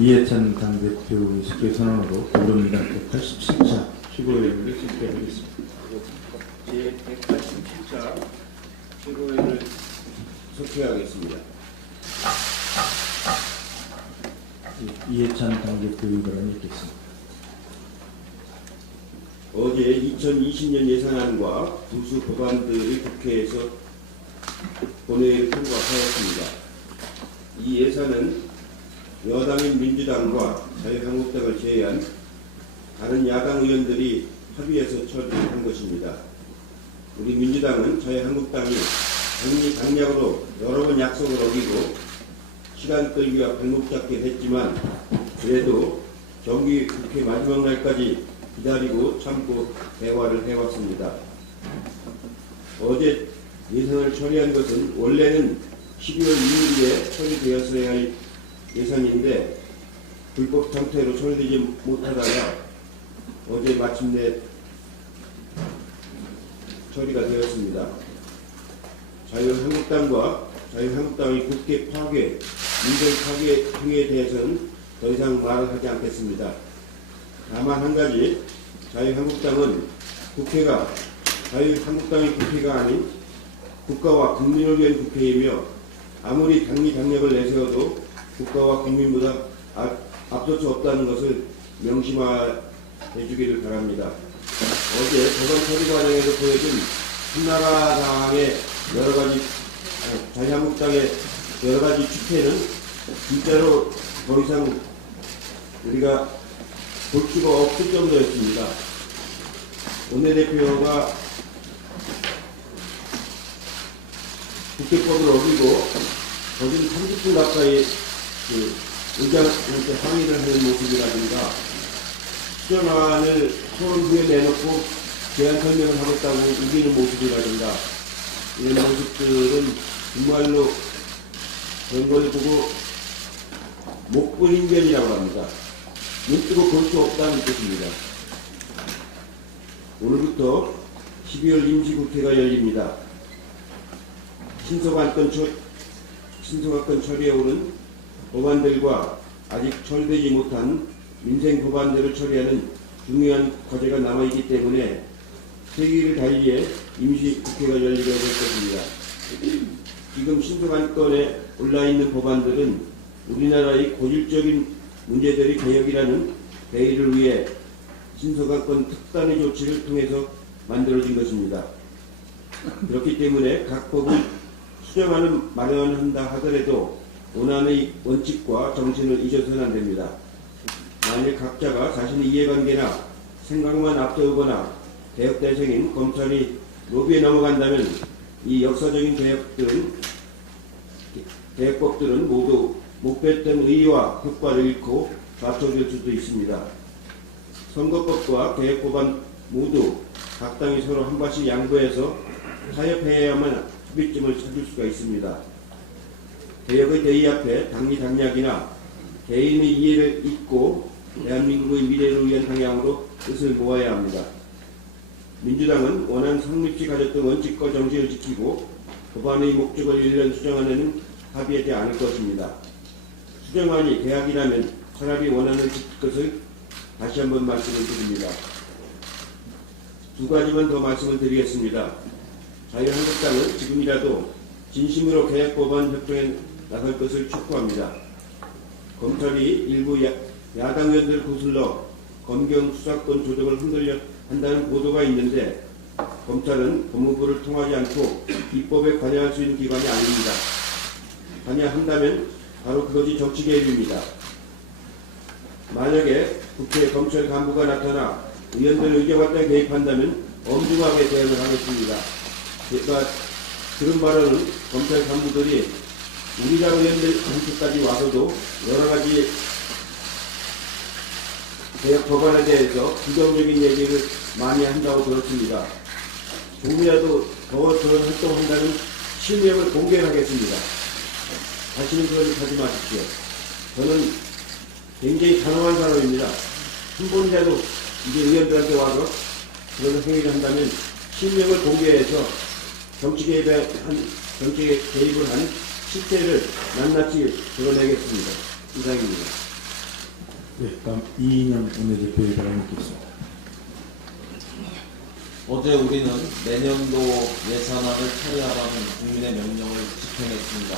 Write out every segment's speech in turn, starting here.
이해찬 당대표의 숙제 선언으로 본론당 187차 최고위원회를 실시하겠습니다. 제 187차 최고위원회를 속회하겠습니다. 이해찬 당대표의 발언이 있겠습니다. 어제 2020년 예산안과 부수 법안들이 국회에서 본회의를 통과하였습니다. 이 예산은 여당인 민주당과 자유한국당을 제외한 다른 야당 의원들이 합의해서 처리한 것입니다. 우리 민주당은 자유한국당이 당락으로 여러 번 약속을 어기고 시간 끌기와 발목 잡기 했지만 그래도 정기 국회 마지막 날까지 기다리고 참고 대화를 해왔습니다. 어제 예산을 처리한 것은 원래는 12월 2일에 처리되었어야 할 예산인데 불법 상태로 처리되지 못하다가 어제 마침내 처리가 되었습니다. 자유한국당의 국회 파괴, 민정 파괴 행위에 대해서는 더 이상 말을 하지 않겠습니다. 다만 한 가지, 자유한국당은 국회가 자유한국당의 국회가 아닌 국가와 국민을 위한 국회이며 아무리 당력을 내세워도 국가와 국민보다 앞설 수 없다는 것을 명심해 주기를 바랍니다. 어제 법안 처리 과정에서 보여준 한나라당의 자유한국당의 여러 가지 추태는 진짜로 더 이상 우리가 볼 수가 없을 정도였습니다. 원내대표가 국회법을 어기고 거진 30분 가까이 의장한테 항의를 하는 모습이라든가 수정안을 토론 후에 내놓고 제안 설명을 하겠다고 우기는 모습이라든가 이런 모습들은 정말로 그런 걸 보고 목불인견이라고 합니다. 눈 뜨고 볼 수 없다는 뜻입니다. 오늘부터 12월 임시국회가 열립니다. 신속안건 처리에 오른 법안들과 아직 처리되지 못한 민생 법안들을 처리하는 중요한 과제가 남아있기 때문에 세기를 달리해 임시국회가 열리게 될 것입니다. 지금 신속안건에 올라있는 법안들은 우리나라의 고질적인 문제들의 개혁이라는 대의를 위해 신속안건 특단의 조치를 통해서 만들어진 것입니다. 그렇기 때문에 각 법을 수정안을 마련한다 하더라도 원안의 원칙과 정신을 잊어서는 안 됩니다. 만일 각자가 자신의 이해관계나 생각만 앞세우거나 개혁대상인 검찰이 로비에 넘어간다면 이 역사적인 개혁법들은 모두 목표했던 의의와 효과를 잃고 좌초될 수도 있습니다. 선거법과 개혁법안 모두 각 당이 서로 한 발씩 양보해서 타협해야만 합의점을 찾을 수가 있습니다. 개혁의 대의 앞에 당락이나 개인의 이해를 잊고 대한민국의 미래를 위한 방향으로 뜻을 모아야 합니다. 민주당은 원안 성립시 가졌던 원칙과 정신을 지키고 법안의 목적을 일련 수정안에는 합의하지 않을 것입니다. 수정안이 개혁이라면 차라리 원안을 지킬 것을 다시 한번 말씀을 드립니다. 두 가지만 더 말씀을 드리겠습니다. 자유한국당은 지금이라도 진심으로 개혁법안 협정에 나설 것을 촉구합니다. 검찰이 일부 야당 의원들을 거슬러 검경 수사권 조정을 흔들려 한다는 보도가 있는데 검찰은 법무부를 통하지 않고 입법에 관여할 수 있는 기관이 아닙니다. 관여한다면 바로 그것이 정치 개입입니다. 만약에 국회 검찰 간부가 나타나 의원들 의견 따라 개입한다면 엄중하게 대응을 하겠습니다. 그러니까 그런 발언은 검찰 간부들이 우리당 의원들 한테까지 와서도 여러 가지 개혁 법안에 대해서 부정적인 얘기를 많이 한다고 들었습니다. 조금이라도 더 저런 활동한다면 실명을 공개하겠습니다. 다시는 그런 일 하지 마십시오. 저는 굉장히 단호한 사람입니다. 한 번이라도 이제 의원들한테 와서 그런 행위를 한다면 실명을 공개해서 정치 개입을 한 실태를 낱낱이 드러내겠습니다. 이상입니다. 네, 다음 이인영 원내대표의 발언이 있겠습니다. 어제 우리는 내년도 예산안을 처리하라는 국민의 명령을 집행했습니다.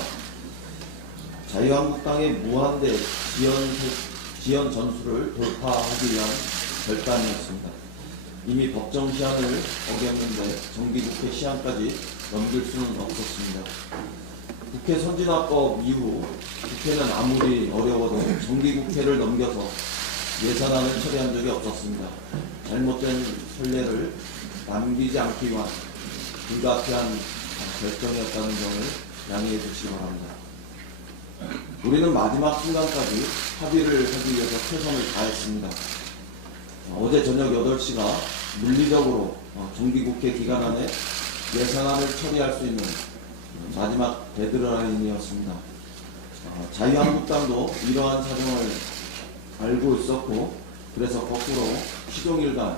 자유한국당의 무한대 지연 전술을 돌파하기 위한 결단이었습니다. 이미 법정 시한을 어겼는데 정기국회 시한까지 넘길 수는 없었습니다. 국회 선진화법 이후 국회는 아무리 어려워도 정기국회를 넘겨서 예산안을 처리한 적이 없었습니다. 잘못된 선례를 남기지 않기 위한 불가피한 결정이었다는 점을 양해해 주시기 바랍니다. 우리는 마지막 순간까지 합의를 하기 위해서 최선을 다했습니다. 어제 저녁 8시가 물리적으로 정기국회 기간 안에 예산안을 처리할 수 있는 마지막 데드라인이었습니다. 자유한국당도 이러한 사정을 알고 있었고, 그래서 거꾸로 시종일관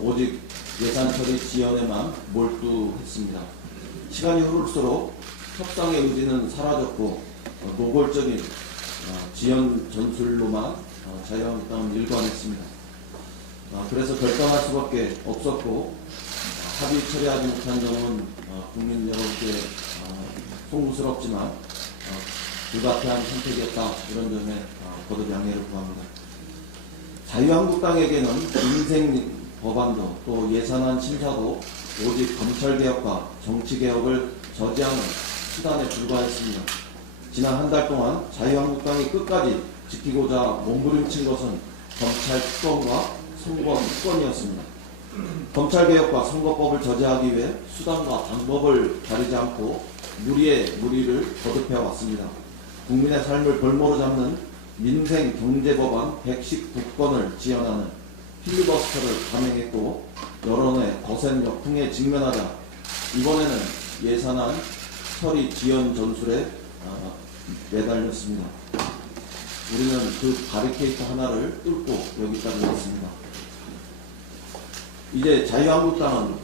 오직 예산 처리 지연에만 몰두했습니다. 시간이 흐를수록 협상의 의지는 사라졌고 노골적인 지연 전술로만 자유한국당은 일관했습니다. 그래서 결단할 수밖에 없었고 합의 처리하지 못한 점은 국민 여러분께 송구스럽지만 불가피한 선택이었다, 이런 점에 거듭 양해를 구합니다. 자유한국당에게는 인생 법안도 또 예산안 심사도 오직 검찰개혁과 정치개혁을 저지하는 수단에 불과했습니다. 지난 한 달 동안 자유한국당이 끝까지 지키고자 몸부림친 것은 검찰 특검과 선거 특권이었습니다. 검찰개혁과 선거법을 저지하기 위해 수단과 방법을 가리지 않고 무리의 무리를 거듭해왔습니다. 국민의 삶을 볼모로 잡는 민생 경제법안 119건을 지원하는 필리버스터를 감행했고 여론의 거센 역풍에 직면하자 이번에는 예산안 처리 지연 전술에 매달렸습니다. 우리는 그 바리케이트 하나를 뚫고 여기까지 왔습니다. 이제 자유한국당은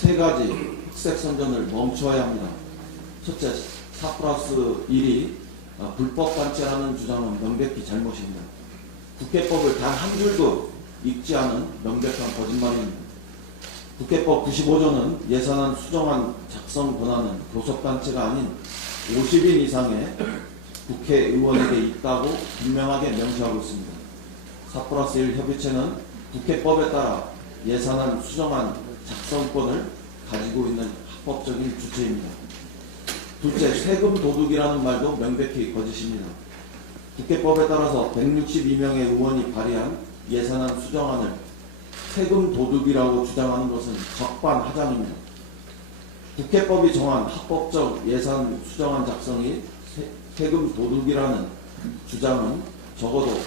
세 가지 흑색 선전을 멈춰야 합니다. 첫째, 4+1이 불법 단체라는 주장은 명백히 잘못입니다. 국회법을 단 한 줄도 읽지 않은 명백한 거짓말입니다. 국회법 95조는 예산안 수정안 작성 권한은 교섭단체가 아닌 50인 이상의 국회의원에게 있다고 분명하게 명시하고 있습니다. 4+1 협의체는 국회법에 따라 예산안 수정안 작성권을 가지고 있는 합법적인 주체입니다. 둘째, 세금 도둑이라는 말도 명백히 거짓입니다. 국회법에 따라서 162명의 의원이 발의한 예산안 수정안을 세금 도둑이라고 주장하는 것은 적반하장입니다. 국회법이 정한 합법적 예산 수정안 작성이 세금 도둑이라는 주장은 적어도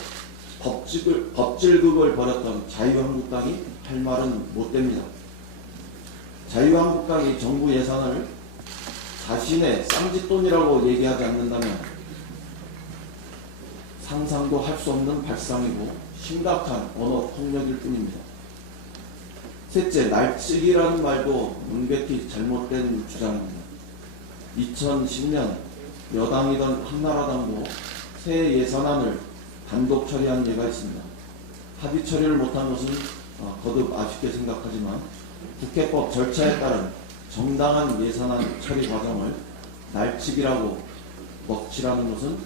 법질극을 벌였던 자유한국당이 할 말은 못됩니다. 자유한국당이 정부 예산을 자신의 쌍짓돈이라고 얘기하지 않는다면 상상도 할 수 없는 발상이고 심각한 언어 폭력일 뿐입니다. 셋째, 날치기라는 말도 명백히 잘못된 주장입니다. 2010년 여당이던 한나라당도 새 예산안을 단독 처리한 예가 있습니다. 합의 처리를 못한 것은 거듭 아쉽게 생각하지만 국회법 절차에 따른 정당한 예산안 처리 과정을 날치기라고 먹칠하는 것은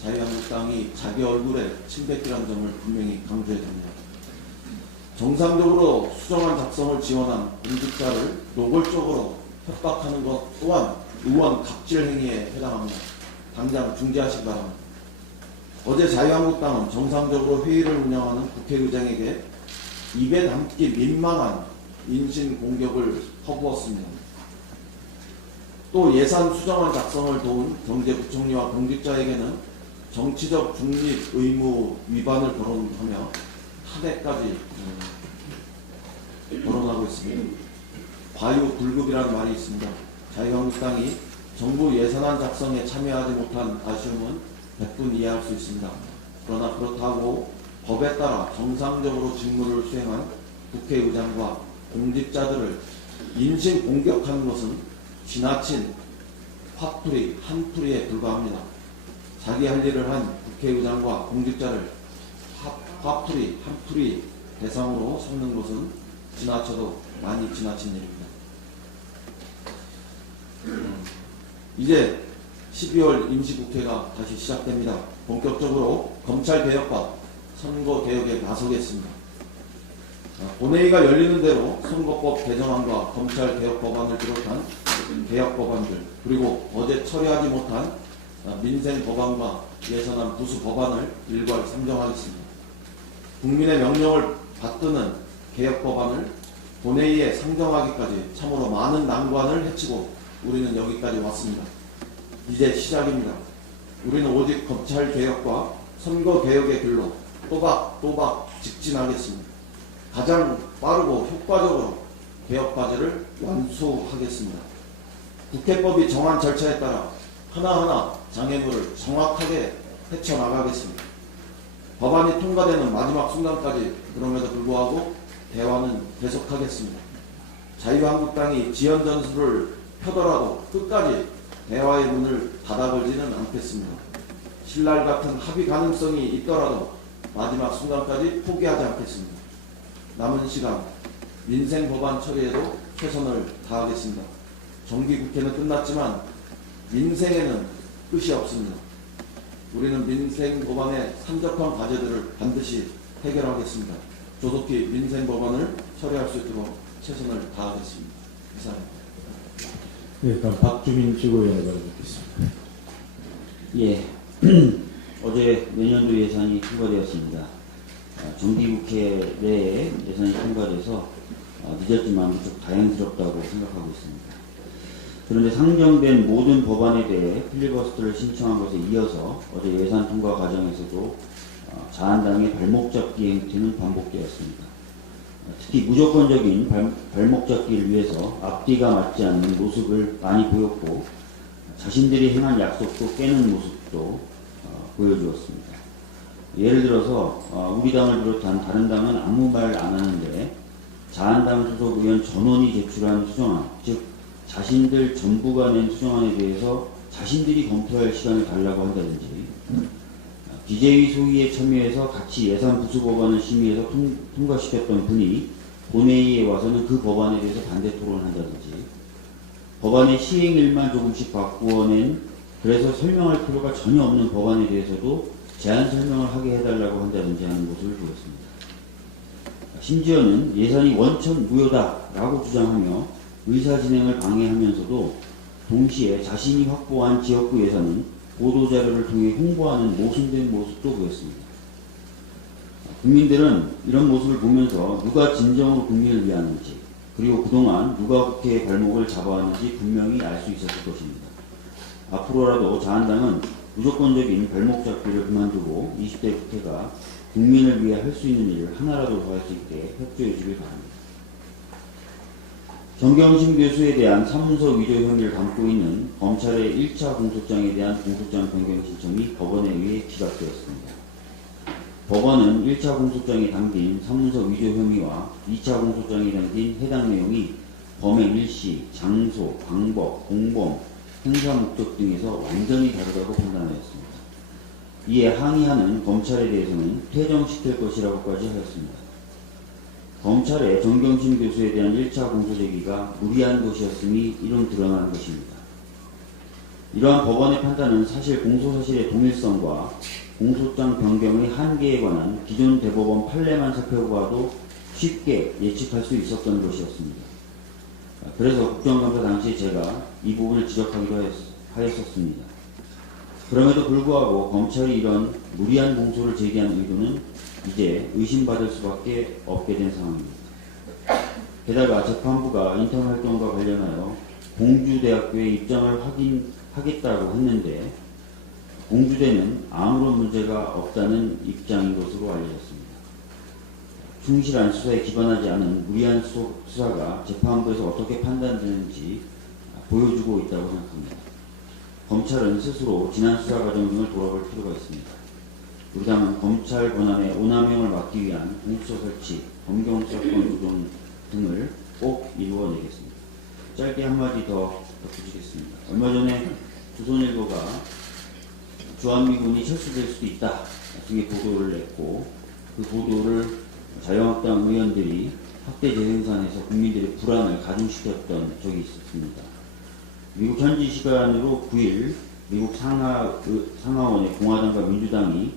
자유한국당이 자기 얼굴에 침뱉기라는 점을 분명히 강조해야 됩니다. 정상적으로 수정안 작성을 지원한 공직자를 노골적으로 협박하는 것 또한 의원 갑질 행위에 해당합니다. 당장 중지하시기 바랍니다. 어제 자유한국당은 정상적으로 회의를 운영하는 국회의장에게 입에 담기 민망한 인신 공격을 퍼부었습니다. 또 예산 수정안 작성을 도운 경제부총리와 공직자에게는 정치적 중립 의무 위반을 거론하며 탄핵까지 거론하고 있습니다. 과유불급이라는 말이 있습니다. 자유한국당이 정부 예산안 작성에 참여하지 못한 아쉬움은 100분 이해할 수 있습니다. 그러나 그렇다고 법에 따라 정상적으로 직무를 수행한 국회의장과 공직자들을 인신 공격하는 것은 지나친 화풀이, 한풀이에 불과합니다. 자기 할 일을 한 국회의장과 공직자를 화풀이, 한풀이 대상으로 삼는 것은 지나쳐도 많이 지나친 일입니다. 이제 12월 임시국회가 다시 시작됩니다. 본격적으로 검찰개혁과 선거개혁에 나서겠습니다. 본회의가 열리는 대로 선거법 개정안과 검찰개혁법안을 비롯한 개혁법안들, 그리고 어제 처리하지 못한 민생법안과 예산안 부수 법안을 일괄 상정하겠습니다. 국민의 명령을 받드는 개혁법안을 본회의에 상정하기까지 참으로 많은 난관을 헤치고 우리는 여기까지 왔습니다. 이제 시작입니다. 우리는 오직 검찰개혁과 선거개혁의 길로 또박또박 직진하겠습니다. 가장 빠르고 효과적으로 개혁과제를 완수하겠습니다. 국회법이 정한 절차에 따라 하나하나 장애물을 정확하게 헤쳐나가겠습니다. 법안이 통과되는 마지막 순간까지 그럼에도 불구하고 대화는 계속하겠습니다. 자유한국당이 지연전술을 펴더라도 끝까지 대화의 문을 닫아걸지는 않겠습니다. 신랄 같은 합의 가능성이 있더라도 마지막 순간까지 포기하지 않겠습니다. 남은 시간 민생 법안 처리에도 최선을 다하겠습니다. 정기국회는 끝났지만 민생에는 끝이 없습니다. 우리는 민생 법안의 산적한 과제들을 반드시 해결하겠습니다. 조속히 민생 법안을 처리할 수 있도록 최선을 다하겠습니다. 이상입니다. 네, 그럼 박주민 최고위원의 발언 듣겠습니다. 예, 어제 내년도 예산이 통과되었습니다. 정기국회 내에 예산이 통과돼서 늦었지만 무척 다행스럽다고 생각하고 있습니다. 그런데 상정된 모든 법안에 대해 필리버스터를 신청한 것에 이어서 어제 예산 통과 과정에서도 자한당의 발목 잡기 행태는 반복되었습니다. 특히 무조건적인 발목 잡기를 위해서 앞뒤가 맞지 않는 모습을 많이 보였고 자신들이 행한 약속도 깨는 모습도 보여주었습니다. 예를 들어서 우리 당을 비롯한 다른 당은 아무 말 안 하는데 자한당 소속 의원 전원이 제출한 수정안, 즉 자신들 전부가 낸 수정안에 대해서 자신들이 검토할 시간을 달라고 한다든지, 비제위 소위에 참여해서 같이 예산 부수 법안을 심의해서 통과시켰던 분이 본회의에 와서는 그 법안에 대해서 반대 토론을 한다든지, 법안의 시행일만 조금씩 바꾸어낸, 그래서 설명할 필요가 전혀 없는 법안에 대해서도 제안 설명을 하게 해달라고 한다든지 하는 모습을 보였습니다. 심지어는 예산이 원천 무효다라고 주장하며 의사 진행을 방해하면서도 동시에 자신이 확보한 지역구 예산은 보도자료를 통해 홍보하는 모순된 모습도 보였습니다. 국민들은 이런 모습을 보면서 누가 진정으로 국민을 위하는지, 그리고 그동안 누가 국회의 발목을 잡아왔는지 분명히 알 수 있었을 것입니다. 앞으로라도 자한당은 무조건적인 발목 잡기를 그만두고 20대 국회가 국민을 위해 할 수 있는 일을 하나라도 더 할 수 있게 협조해 주길 바랍니다. 정경심 교수에 대한 사문서 위조 혐의를 담고 있는 검찰의 1차 공소장에 대한 공소장 변경 신청이 법원에 의해 기각되었습니다. 법원은 1차 공소장에 담긴 사문서 위조 혐의와 2차 공소장에 담긴 해당 내용이 범행 일시, 장소, 방법, 공범, 행사 목적 등에서 완전히 다르다고 판단하였습니다. 이에 항의하는 검찰에 대해서는 퇴정시킬 것이라고까지 하였습니다. 검찰의 정경심 교수에 대한 1차 공소제기가 무리한 것이었음이 이론 드러난 것입니다. 이러한 법원의 판단은 사실 공소사실의 동일성과 공소장 변경의 한계에 관한 기존 대법원 판례만 살펴보아도 쉽게 예측할 수 있었던 것이었습니다. 그래서 국정감사 당시에 제가 이 부분을 지적하기도 하였었습니다. 그럼에도 불구하고 검찰이 이런 무리한 공소를 제기한 의도는 이제 의심받을 수밖에 없게 된 상황입니다. 게다가 재판부가 인턴 활동과 관련하여 공주대학교의 입장을 확인하겠다고 했는데 공주대는 아무런 문제가 없다는 입장인 것으로 알려졌습니다. 충실한 수사에 기반하지 않은 무리한 수사가 재판부에서 어떻게 판단되는지 보여주고 있다고 생각합니다. 검찰은 스스로 지난 수사 과정 등을 돌아볼 필요가 있습니다. 우리 당은 검찰 권한의 오남용을 막기 위한 공수처 설치, 검경수사권 조정 등을 꼭 이루어내겠습니다. 짧게 한마디 더 덧붙이겠습니다. 얼마 전에 조선일보가 주한미군이 철수될 수도 있다 등의 보도를 냈고 그 보도를 자유한국당 의원들이 학대 재생산에서 국민들의 불안을 가중시켰던 적이 있었습니다. 미국 현지 시간으로 9일 미국 상하원의 공화당과 민주당이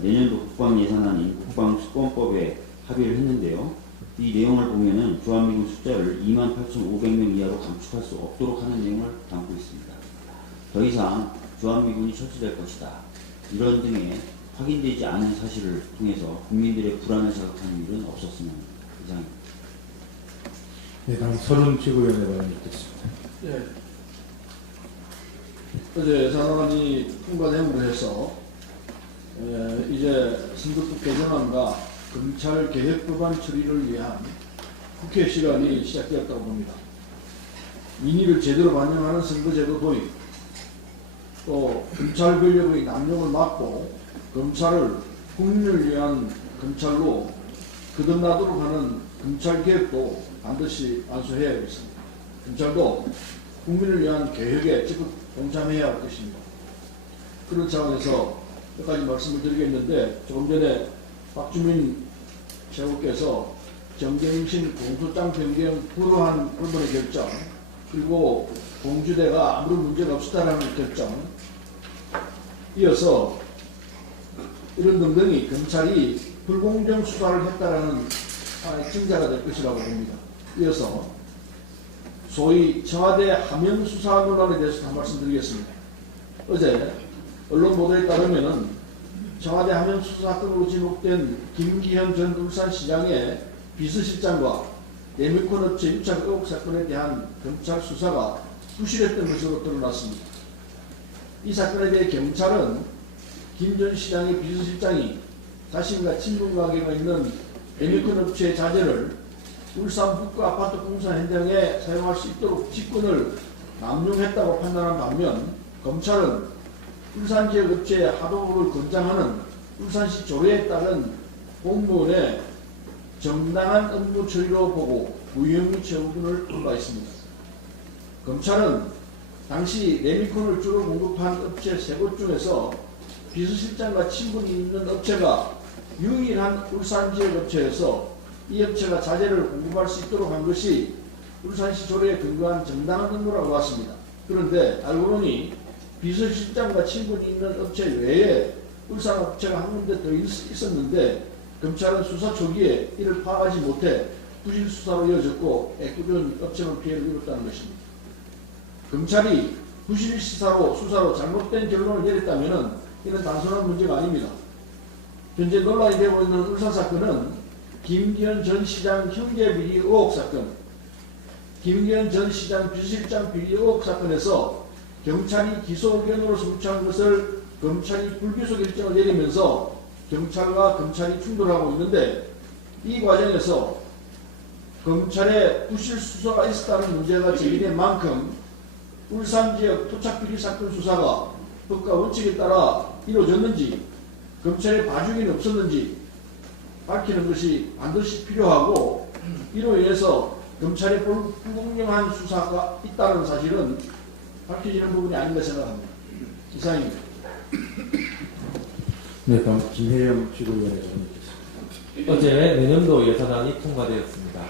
내년도 국방 예산안인 국방수권법에 합의를 했는데요. 이 내용을 보면은 주한미군 숫자를 28,500명 이하로 감축할 수 없도록 하는 내용을 담고 있습니다. 더 이상 주한미군이 철수될 것이다. 이런 등의 확인되지 않은 사실을 통해서 국민들의 불안을 자극하는 일은 없었으면 합니다. 이상입니다. 네, 다음 서른 최고위원의 발언이 있겠습니다. 예. 어제 예산안이 통과됨으로 해서 이제 선거법 개정안과 검찰 개혁법안 처리를 위한 국회 시간이 시작되었다고 봅니다. 민의를 제대로 반영하는 선거제도 도입, 또 검찰 권력의 남용을 막고 검찰을 국민을 위한 검찰로 거듭나도록 하는 검찰 개혁도 반드시 완수해야겠습니다. 검찰도 국민을 위한 개혁에 적극 동참해야 할 것입니다. 그런 차원에서 몇 가지 말씀을 드리겠는데, 조금 전에 박주민 최고께서 정경심 공소장 변경 불허한 언론의 결정, 그리고 공주대가 아무런 문제가 없었다는 결정, 이어서 이런 등등이 검찰이 불공정 수사를 했다라는 하나의 증자가 될 것이라고 봅니다. 이어서 소위 청와대 하명 수사 논란에 대해서 한 말씀 드리겠습니다. 어제 언론 보도에 따르면은 청와대 하명 수사 사건으로 지목된 김기현 전 울산시장의 비서실장과 레미콘 업체 유착 의혹 사건에 대한 검찰 수사가 부실했던 것으로 드러났습니다. 이 사건에 대해 경찰은 김 전 시장의 비서실장이 자신과 친분 관계가 있는 레미콘 업체의 자재를 울산 북구 아파트 공사 현장에 사용할 수 있도록 직권을 남용했다고 판단한 반면, 검찰은 울산 지역 업체의 하도를 권장하는 울산시 조례에 따른 공무원의 정당한 업무 처리로 보고 무혐의 처분을 통과했습니다. 검찰은 당시 레미콘을 주로 공급한 업체 3곳 중에서 비서실장과 친분이 있는 업체가 유일한 울산 지역 업체에서 이 업체가 자재를 공급할 수 있도록 한 것이 울산시 조례에 근거한 정당한 업무라고 봤습니다. 그런데 알고 보니 비서실장과 친분이 있는 업체 외에 울산 업체가 한 군데 더 있었는데, 검찰은 수사 초기에 이를 파악하지 못해 부실 수사로 이어졌고 애꿎은 업체만 피해를 입었다는 것입니다. 검찰이 부실 수사로 잘못된 결론을 내렸다면 이는 단순한 문제가 아닙니다. 현재 논란이 되고 있는 울산 사건은 김기현 전 시장 형제 비리 의혹 사건, 김기현 전 시장 비서실장 비리 의혹 사건에서 경찰이 기소 의견으로 송치한 것을 검찰이 불기소 결정을 내리면서 경찰과 검찰이 충돌하고 있는데, 이 과정에서 검찰의 부실 수사가 있었다는 문제가 제기된 만큼 울산 지역 토착 비리 사건 수사가 법과 원칙에 따라 이루어졌는지, 검찰의 봐주기는 없었는지 밝히는 것이 반드시 필요하고, 이로 인해서 검찰의 불공정한 수사가 있다는 사실은 밝혀지는 부분이 아닌가 생각합니다. 이상입니다. 네, 다음 김혜영 최고위원의 발언이 있겠습니다. 어제 내년도 예산안이 통과되었습니다.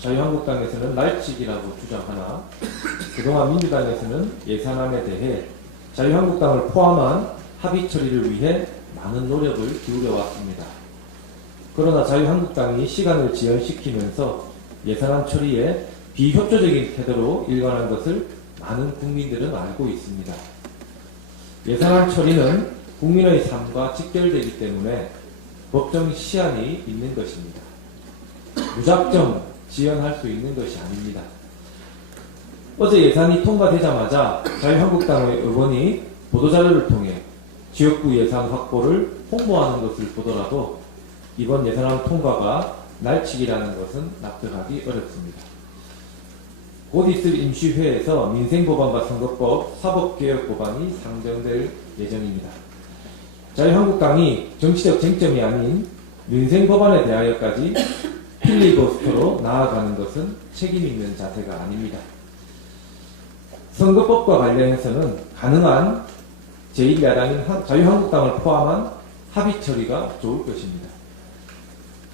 자유한국당에서는 날치기라고 주장하나, 그동안 민주당에서는 예산안에 대해 자유한국당을 포함한 합의 처리를 위해 많은 노력을 기울여 왔습니다. 그러나 자유한국당이 시간을 지연시키면서 예산안 처리에 비협조적인 태도로 일관한 것을 많은 국민들은 알고 있습니다. 예산안 처리는 국민의 삶과 직결되기 때문에 법정 시한이 있는 것입니다. 무작정 지연할 수 있는 것이 아닙니다. 어제 예산이 통과되자마자 자유한국당의 의원이 보도자료를 통해 지역구 예산 확보를 홍보하는 것을 보더라도 이번 예산안 통과가 날치기라는 것은 납득하기 어렵습니다. 곧 있을 임시회에서 민생법안과 선거법, 사법개혁법안이 상정될 예정입니다. 자유한국당이 정치적 쟁점이 아닌 민생법안에 대하여까지 필리버스터로 나아가는 것은 책임있는 자세가 아닙니다. 선거법과 관련해서는 가능한 제1야당인 자유한국당을 포함한 합의 처리가 좋을 것입니다.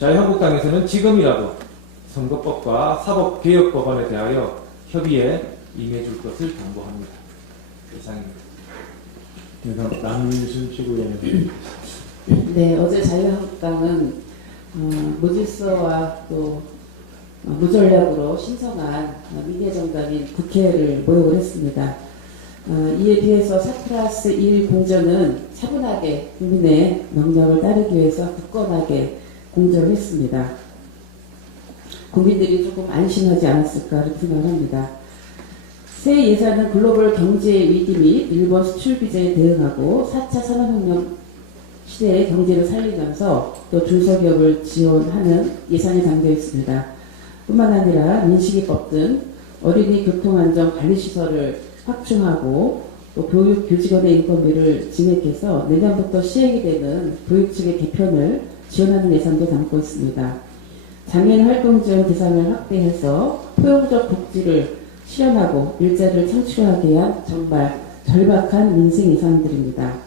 자유한국당에서는 지금이라도 선거법과 사법개혁법안에 대하여 협의에 임해줄 것을 당부합니다. 이상입니다. 네, 다음 남민순 최고위원을 드리겠습니다. 네, 어제 자유한국당은 무질서와 또 무전략으로 신성한 미래정당인 국회를 모욕을 했습니다. 이에 비해서 4+1 공전은 차분하게 국민의 명령을 따르기 위해서 굳건하게 공전을 했습니다. 국민들이 조금 안심하지 않았을까 이렇게 생각합니다. 새 예산은 글로벌 경제 위기 및 일본 수출 규제에 대응하고 4차 산업혁명 시대의 경제를 살리면서 또 중소기업을 지원하는 예산이 담겨 있습니다. 뿐만 아니라 민식이법 등 어린이 교통안전관리시설을 확충하고 또 교육 교직원의 인건비를 증액해서 내년부터 시행이 되는 교육청의 개편을 지원하는 예산도 담고 있습니다. 장애인 활동 지원 대상을 확대해서 포용적 복지를 실현하고 일자리를 창출하기 위한 정말 절박한 민생 예산들입니다.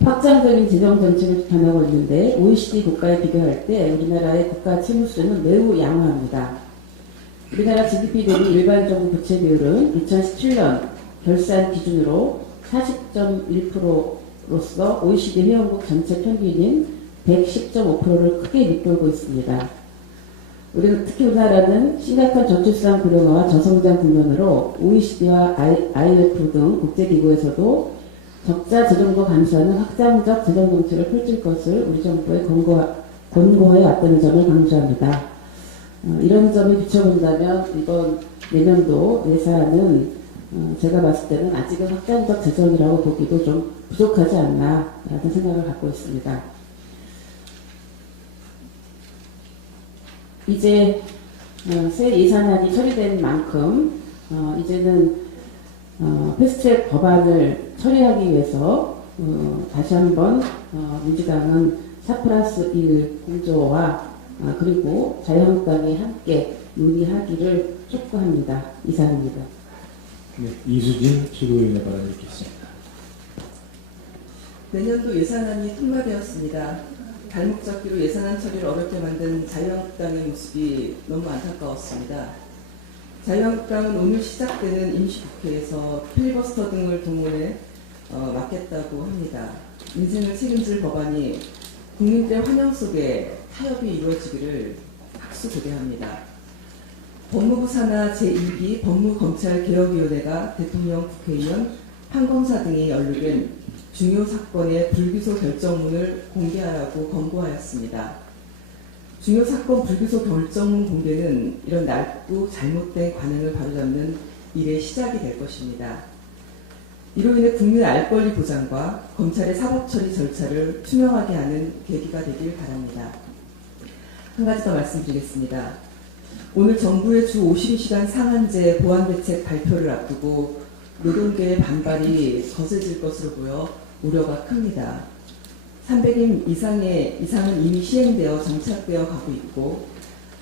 확장적인 재정 정책을 비판하고 있는데 OECD 국가에 비교할 때 우리나라의 국가 채무수는 매우 양호합니다. 우리나라 GDP 대비 일반 정부 부채 비율은 2017년 결산 기준으로 40.1%로서 OECD 회원국 전체 평균인 110.5%를 크게 밑돌고 있습니다. 특히 우리나라는 심각한 저출산 고령화와 저성장 국면으로 OECD와 IMF 등 국제기구에서도 적자 재정도 감수하는 확장적 재정 정책을 펼칠 것을 우리 정부에 권고해 왔다는 점을 강조합니다. 이런 점에 비춰본다면 이번 내년도 예산은 제가 봤을 때는 아직은 확장적 재정이라고 보기도 좀 부족하지 않나 라는 생각을 갖고 있습니다. 이제 새 예산안이 처리된 만큼 이제는 패스트트랙 법안을 처리하기 위해서 다시 한번 민주당은 4+1 공조와 그리고 자유한국당이 함께 논의하기를 촉구합니다. 이상입니다. 네, 이수진 최고위원의 발언 듣겠습니다. 내년도 예산안이 통과되었습니다. 달목잡기로 예산안 처리를 어렵게 만든 자유한국당의 모습이 너무 안타까웠습니다. 자유한국당은 오늘 시작되는 임시국회에서 필리버스터 등을 동원해 막겠다고 합니다. 민생을 책임질 법안이 국민들의 환영 속에 타협이 이루어지기를 학수고대합니다. 법무부 산하 제2기 법무검찰개혁위원회가 대통령, 국회의원, 판검사 등이 연루된 중요 사건의 불기소 결정문을 공개하라고 권고하였습니다. 중요 사건 불기소 결정문 공개는 이런 낡고 잘못된 관행을 바로잡는 일의 시작이 될 것입니다. 이로 인해 국민의 알 권리 보장과 검찰의 사법처리 절차를 투명하게 하는 계기가 되길 바랍니다. 한 가지 더 말씀드리겠습니다. 오늘 정부의 주 52시간 상한제 보완대책 발표를 앞두고 노동계의 반발이 거세질 것으로 보여 우려가 큽니다. 300인 이상은 이미 시행되어 정착되어 가고 있고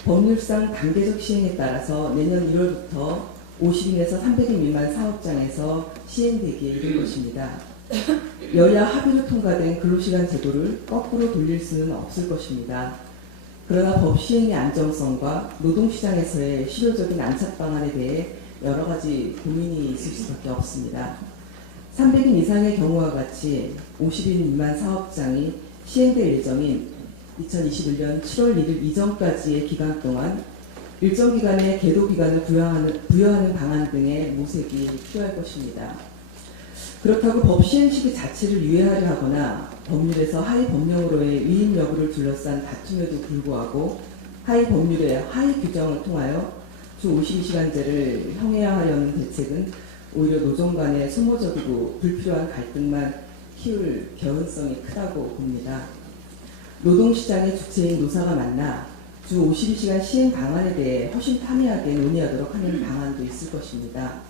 법률상 단계적 시행에 따라서 내년 1월부터 50인에서 300인 미만 사업장에서 시행되기에 이를 것입니다. 여야 합의로 통과된 근로시간 제도를 거꾸로 돌릴 수는 없을 것입니다. 그러나 법 시행의 안정성과 노동시장에서의 실효적인 안착 방안에 대해 여러 가지 고민이 있을 수밖에 없습니다. 300인 이상의 경우와 같이 50인 미만 사업장이 시행될 예정인 2021년 7월 1일 이전까지의 기간 동안 일정 기간의 계도 기간을 부여하는 방안 등의 모색이 필요할 것입니다. 그렇다고 법 시행 시기 자체를 유예하려 하거나 법률에서 하위 법령으로의 위임 여부를 둘러싼 다툼에도 불구하고 하위 법률의 하위 규정을 통하여 주 52시간제를 형해하려는 대책은 오히려 노정 간의 소모적이고 불필요한 갈등만 키울 개연성이 크다고 봅니다. 노동시장의 주체인 노사가 만나 주 52시간 시행 방안에 대해 허심탄회하게 논의하도록 하는 방안도 있을 것입니다.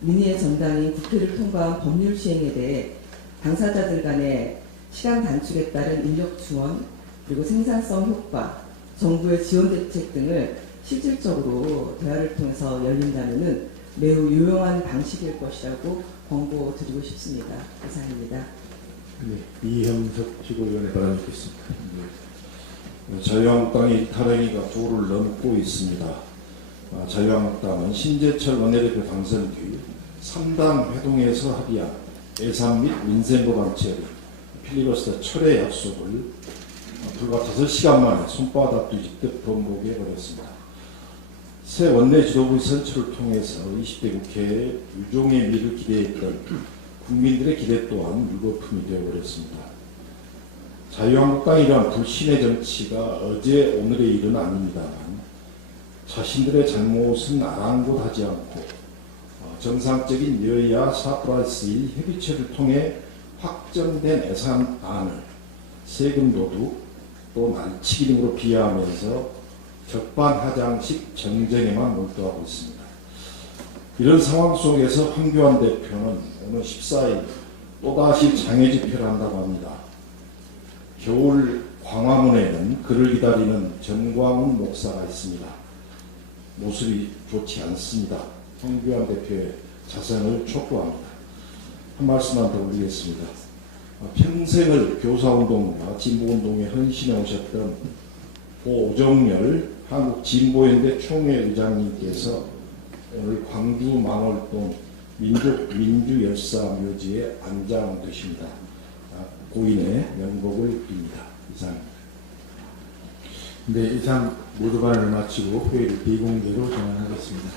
민의의 전당인 국회를 통과한 법률 시행에 대해 당사자들 간의 시간 단축에 따른 인력 지원, 그리고 생산성 효과, 정부의 지원 대책 등을 실질적으로 대화를 통해서 열린다면 매우 유용한 방식일 것이라고 권고드리고 싶습니다. 이상입니다. 네, 이형석 최고위원의 발언 듣겠습니다. 자유한국당의 일탈행위가 도를 넘고 있습니다. 자유한국당은 신재철 원내대표 당선 뒤 3당 회동에서 합의한 예산 및 민생법안 처리, 필리버스터 철회 약속을 불과 5시간 만에 손바닥 뒤집듯 번복해버렸습니다. 새 원내 지도부의 선출을 통해서 20대 국회에 유종의 미를 기대했던 국민들의 기대 또한 물거품이 되어버렸습니다. 자유한국당이 이러한 불신의 정치가 어제 오늘의 일은 아닙니다만 자신들의 잘못은 아랑곳하지 않고 정상적인 여야 4+1 협의체를 통해 확정된 예산안을 세금 도둑 또 날치기 등으로 비하하면서 적반하장식 정쟁에만 몰두하고 있습니다. 이런 상황 속에서 황교안 대표는 오늘 14일 또다시 장애 집회를 한다고 합니다. 겨울 광화문에는 그를 기다리는 정광훈 목사가 있습니다. 모습이 좋지 않습니다. 황교안 대표의 자선을 촉구합니다. 한 말씀만 더 올리겠습니다. 평생을 교사운동과 진보운동에 헌신해 오셨던 고 오정열 한국진보연대 총회의장님께서 오늘 광주 망월동 민주열사묘지에 안장되십니다. 고인의 명복을 빕니다. 이상입니다. 네, 이상 모두 발언을 마치고 회의를 비공개로 전환하겠습니다.